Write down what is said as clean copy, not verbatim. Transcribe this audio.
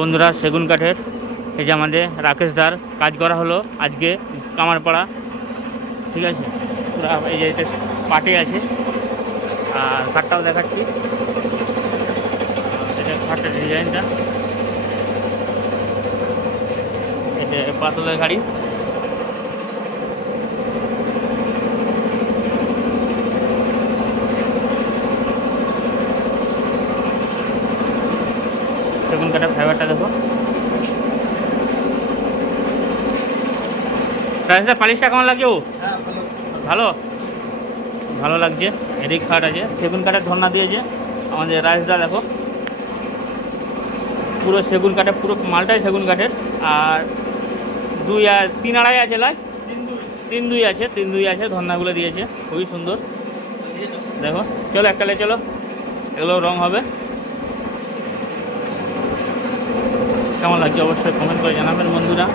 বন্ধুরা, সেগুন কাঠের এই যে আমাদের রাকেশ দার কাজ করা হলো আজকে কামারপাড়া। ঠিক আছে, পুরা এই যে এটা পাটে আছে। আর খাটটাও দেখাচ্ছি, এটা খাটের ডিজাইনটা, এটা পাতলের গাড়ি। সেগুন কাঠের ফাইবারটা দেখো। রাজদা পালিশটা কেমন লাগছে? ও ভালো ভালো লাগছে। এদিক খাট আছে, সেগুন কাঠের ধর্না দিয়েছে আমাদের রাজদা। দেখো পুরো সেগুন কাঠের, পুরো মালটাই সেগুন কাঠের। আর 2 আর 3 আড়াই আছে, লাইক 3-2 আছে, 3-2 আছে। ধর্নাগুলো দিয়েছে খুবই সুন্দর। দেখো, চলো এককালে চলো, এগুলো রং হবে। কেমন লাগছে অবশ্যই কমেন্ট করে জানাবেন বন্ধুরা।